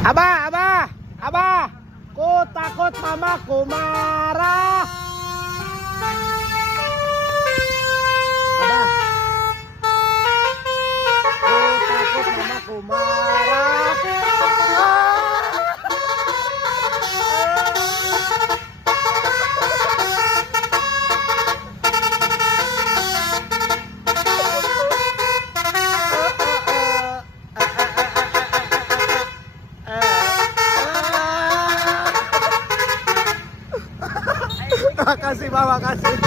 Abah, abah, abah. Ku takut mamaku marah. Abah. Ku takut mamaku marah. Makasih, Pak, makasih.